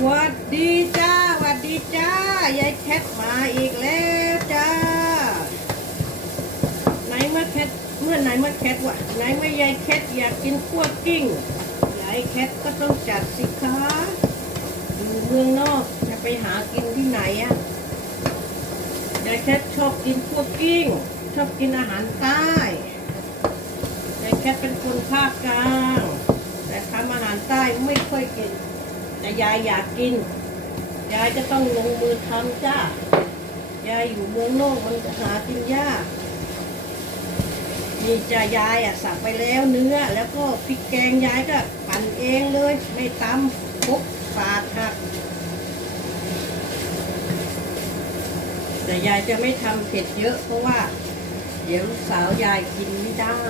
วัดดีจ้าวัดดีจ้ายายแคทมาอีกแล้วจ้า ไหนเมื่อแคทเมื่อไหนเมื่อแคทวะไหนเมื่อยายแคทอยากกินขั้วกิ้งยายแคทก็ต้องจัดสิคะอยู่เมืองนอกจะไปหากินที่ไหนอะยายแคทชอบกินขั้วกิ้ง ชอบกินอาหารใต้ยายแคทเป็นคนภาคกลางแต่ทำอาหารใต้ไม่ค่อยกิน แต่ยายอยากกิน ยายจะต้องลงมือทำจ้ายายอยู่เมืองนอกมันหากินยากนี่จะยายอะสับไปแล้วเนื้อ แล้วก็พริกแกงยายก็ปั่นเองเลย ไม่ตำปุ๊บปาดหัก แต่ยายจะไม่ทำเผ็ดเยอะ เพราะว่า เดี๋ยวลูกสาวยายกินไม่ได้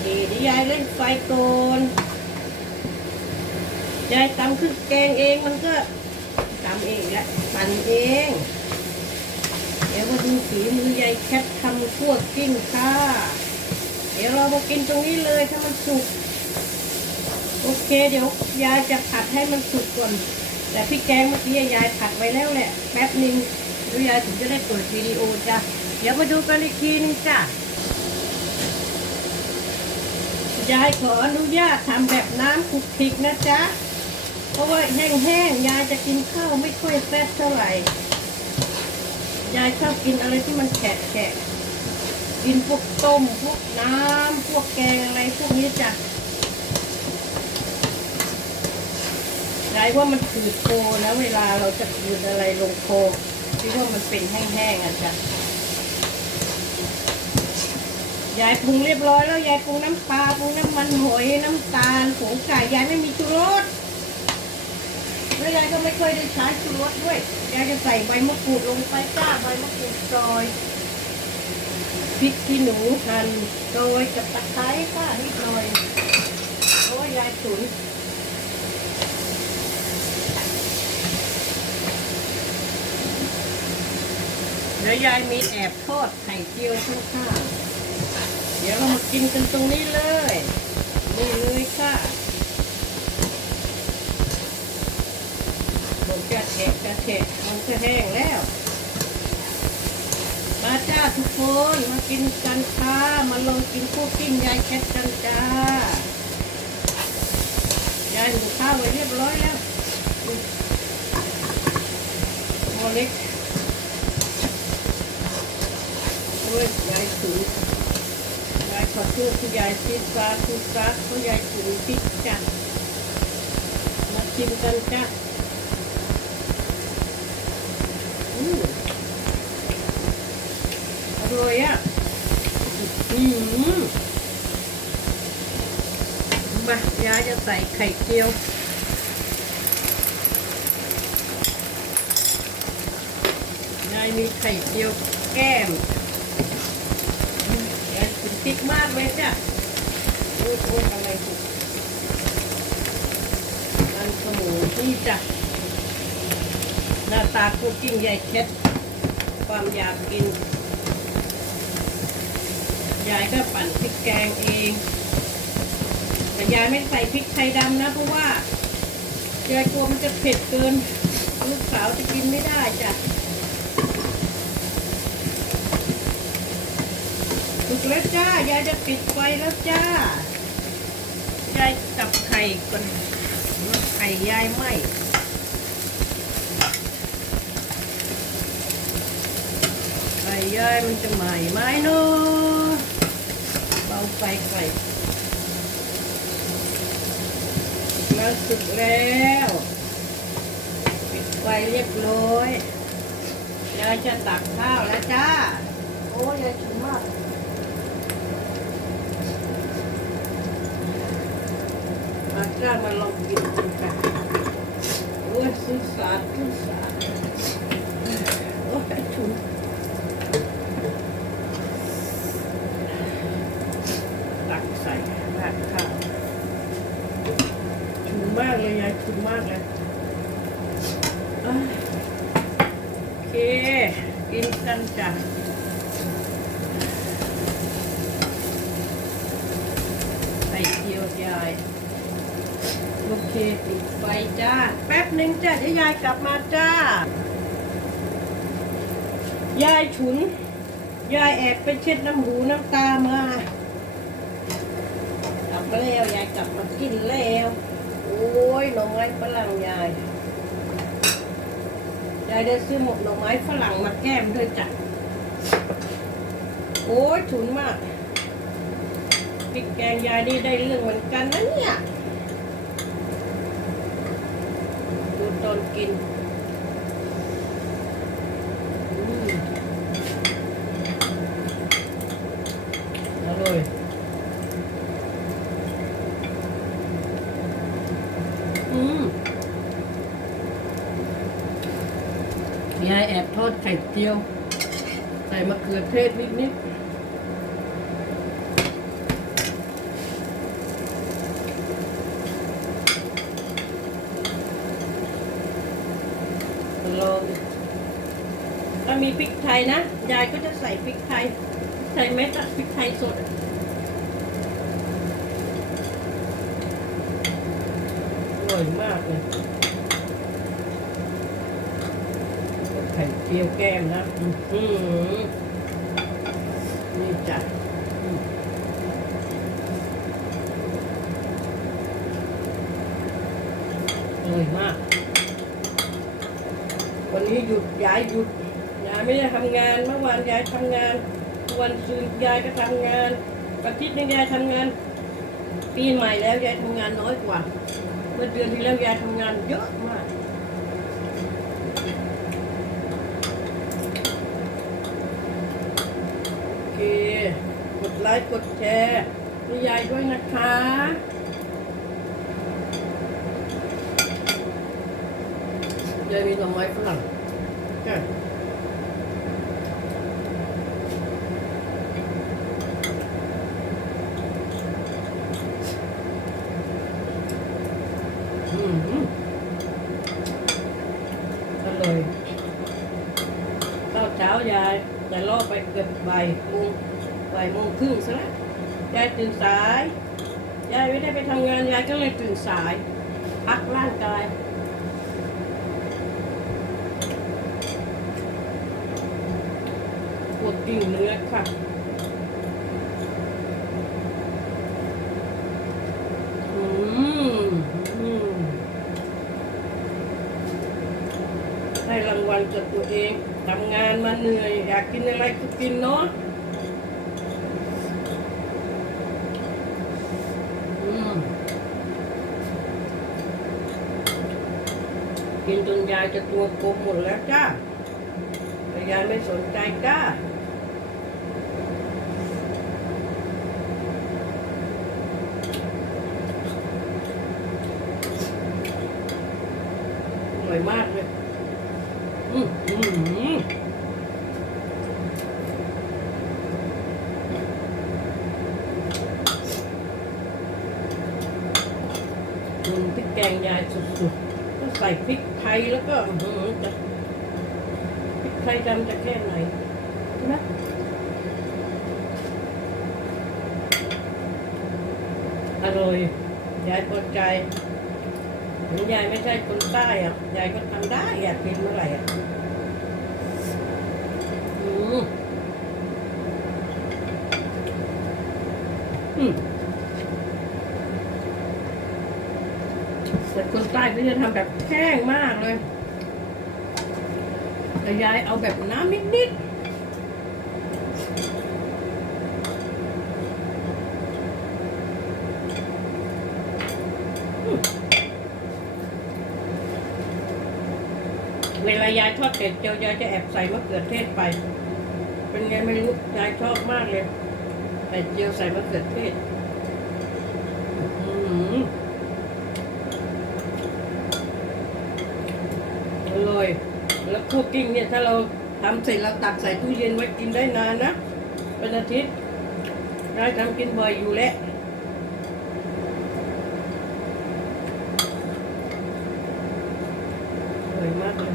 เดี๋ยวยายเล่นไฟโกน ยายตำขึ้นแกงเองมันก็ตำเองและปั่นเองเดี๋ยวมาดูฝีมือยายแคททำคั่วกิ้งค่ะ เดี๋ยวเรามากินตรงนี้เลยถ้ามันสุก โอเคเดี๋ยวยายจะผัดให้มันสุกก่อนแต่พี่แกงเมื่อกี้ยายผัดไว้แล้วแหละแป๊บหนึ่งดี๋ยายถึงจะได้เปิดวิดีโอจ้ะเดี๋ยวมาดูกันอีกทีนึงจ้ะยายขออนุญาตทำแบบน้ำคลุกคลิกนะจ๊ะ ราะว่าแห้งๆยายจะกินข้าวไม่ค่อยแซ่บเท่าไหร่ ยายชอบกินอะไรที่มันแฉะแฉะกินพวกต้มพวกน้ำพวกแกงอะไรพวกนี้จ้ะยายว่ามันขืดโคนะเวลาเราจะขืดอะไรลงโคที่ว่ามันเป็นแห้งๆอะจ้ะยายปรุงเรียบร้อยแล้วยายปรุงน้ำปลาปรุงน้ำมันหอยน้ำตาลผงไก่ยายไม่มีชูรส ยายก็ไม่ค่อยได้ใช้ชูรสด้วย ยายจะใส่ใบมะกรูดลงไปจ้าใบมะกรูดซอย พริกขี้หนูหั่นโรยกับตะไคร้ค่ะนิดหน่อยโอ้ยยายฉุนเดี๋ยวยายมีแอบทอดไข่เจียวข้างๆเดี๋ยวเรามากินกันตรงนี้เลย นี่เลยค่ะมัน จะเฉะจะเฉะมันจะแห้งแล้ว มาจ้าทุกคนมากินกันค่ะมาลองกินพวกกิ้งยายแคทกันจ้ายายหุงข้าวไว้เรียบร้อยแล้วหม้อเล็กโอ้ยยายถุงยายขอโทษที่ยายซีดฟ้าซีดฟ้าเพราะยายถุงพริกจ้ะมาชิมกันจ้ะอืม อร่อยอะอืมมายายจะใส่ไข่เจียวยายมีไข่เจียวแก้มยายถึงติ๊กมากเลยจ้ะโอ้โอ้ยอะไรถูกมันสมูนี่จ้ะหน้าตาคุกกิ้งยายเช็ดความอยากกิน ยายก็ปั่นพริกแกงเองแต่ยายไม่ใส่พริกไทยดำนะ เพราะว่ายายกลัวมันจะเผ็ดเกิน ลูกสาวจะกินไม่ได้จ้ะถูกแล้วจ้ายายจะปิดไฟแล้วจ้ายายจับไข่ก่อนว่าไข่ยายไหมไข่ยายมันจะไหม้ไหมเนาะ เบาไฟไข่แล้วสุกแล้วปิดไฟเรียบร้อยยายจะตักข้าวแล้วจ้า โอ้ยายฉุนมากมาจ้ามาลองกินกันค่ะโอ้ยสุดสาดสุดสาดโอ้ยฉุนตักใส่ราดข้าวฉุนมากเลยยายฉุนมากเลยอะโอเค กินกันจ้ะใส่ เคปิดไฟจ้า แป๊บหนึ่งจ้าเดี๋ยวยายกลับมาจ้า ยายฉุน ยายแอบไปเช็ดน้ำหูน้ำตามากลับมาแล้วยายกลับมากินแล้ว โอ้ยหน่อไม้ฝรั่งยาย ยายได้ซื้อหมกหน่อไม้ฝรั่งมาแก้มด้วยจ้ะโอ้ยฉุนมากพริกแกงยายนี่ได้เรื่องเหมือนกันนะเนี่ย ดู ตอนกินอืมอร่อยอืมยายแอบทอดไข่เจียว ใส่มะเขือเทศนิดๆลองถ้ามีพริก ไทยนะ ยายก็จะใส่พริกไทย ใส่เม็ดพริกไทยสดอร่อยมากเลยไข่เจียวแก้มนะอือนี่จ้ะอร่อยมาก วันนี้หยุดยายหยุด ไม่ได้ทำงานเมื่อวานยายทำงาน วันซืนยายก็ทำงานอาทิตย์นึงยายทำงาน ปีใหม่แล้วยายทำงานน้อยกว่า เมื่อเดือนที่แล้วยายทำงานเยอะมากโอเคกดไลค์กดแชร์ให้ยายด้วยนะคะยายมีหน่อไม้ฝรั่งจ้ะอืมอร่อยข้าวเช้า ยายแต่ล่อไปเกือบบ่ายโมงบ่ายโมงครึ่งซะแล้วยายตื่นสาย ยายไม่ได้ไปทำงานยายก็เลยตื่นสาย พักร่างกาย ปวดกิ่งเนื้อค่ะ อืมอืม ให้รางวัลกับตัวเองทำงานมาเหนื่อย อยากกินอะไรก็กินเนาะกินจนยายจะตัวกลมหมดแล้วจ้าแต่ยายไม่สนใจจ้าอร่อยมากเลย พริกแกงยายสุดๆก็ใส่พริกไทยแล้วก็อื้อหือจะพริกไทยดำจะแค่ไหนใช่ไหมอร่อย ยายพอใจถึงยายไม่ใช่คนใต้อะ ยายก็ทำได้อยากกินเมื่อไหร่อะอืมอืม แต่คนใต้ก็จะทำแบบแห้งมากเลย แต่ยายเอาแบบน้ำนิดๆ เวลายายทอดเกล็ดเจียวยายจะแอบใส่มะเขือเทศไป เป็นไงไม่รู้ยายชอบมากเลยไข่เจียวใส่มะเขือเทศ อื้อหืออร่อย แล้ว คั่วกลิ้งเนี่ยถ้าเราทำเสร็จเราตักใส่ตู้เย็นไว้กินได้นานนะ เป็นอาทิตย์ยายทำกินบ่อยอยู่แล้วอร่อยมากเลย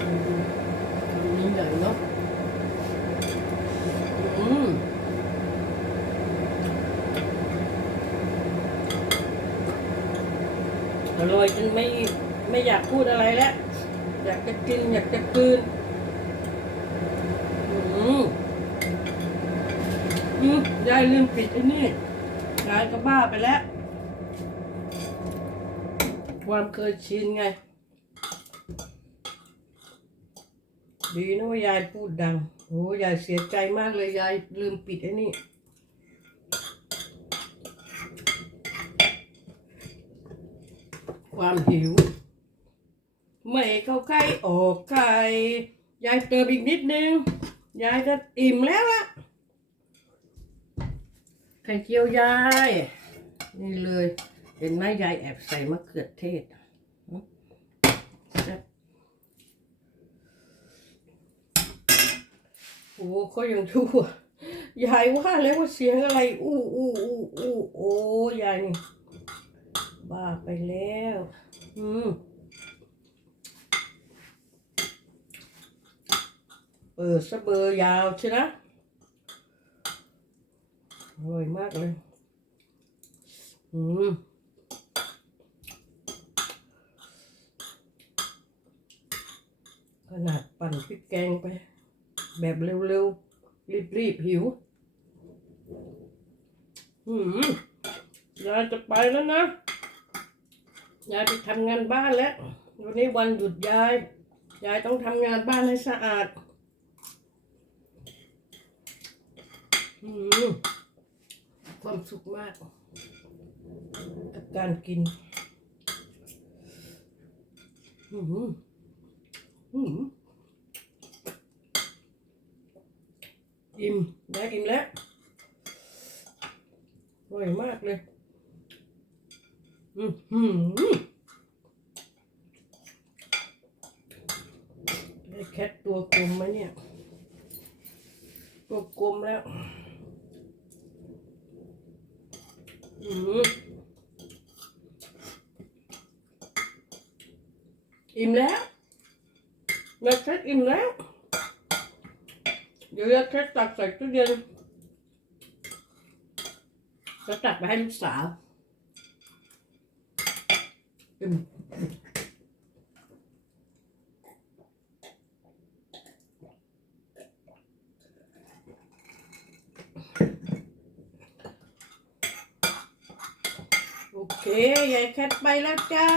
มคำนี้ใหญ่เนาะอืมอร่อยจนไม่ไม่อยากพูดอะไรแล้ว อยากจะกิน อยากจะกลืนอืมอืมยายลืมปิดไอ้นี่ยายก็บ้าไปแล้ว ความเคยชินไง ดีนะว่ายายพูดดังโอ้ยายเสียใจมากเลย ยายลืมปิดไอ้นี่ความหิว ไม่เข้าใกล้ออกไก่ยายเติมอีกนิดนึง ยายจะอิ่มแล้วล่ะไข่เจียวยาย นี่เลย เห็นไหมยายแอบใส่มะเขือเทศโอ้เขายังชั่วยายว่าแล้วว่าเสียงอะไร อู้อู้อู้อู้โอ้ยายนี่บ้าไปแล้ว อืม เออสะเบอร์ยาวใช่นะอร่อยมากเลย อืมขนาดปั่นพริกแกงไป แบบเร็วๆ รีบๆ หิว อืมยายจะไปแล้วนะ ยายไปทำงานบ้านแล้ว วันนี้วันหยุดยาย ยายต้องทำงานบ้านให้สะอาด อืม ความสุขมากกับการกิน อืมอืมอิ่มได้อิ่มแล้วอร่อยมากเลย อืมอืมได้แคทตัวกลมไหมเนี่ย ตัวกลมแล้ว อิ่มแล้วยาแคทอิ่มแล้ว เดี๋ยวยาแคทตักใส่ตู้เย็นจะตักไปให้ลูกสาวอิ่ม เคยายแคทไปแล้วจ้า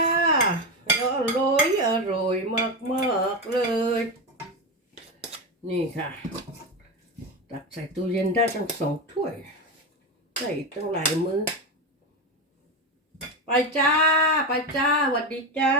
อร่อยอร่อยมากมากเลย นี่ค่ะ ตักใส่ตู้เย็นได้ทั้งสองถ้วยได้อีกตั้งหลายมือ ไปจ้า ไปจ้าสวัสดีจ้า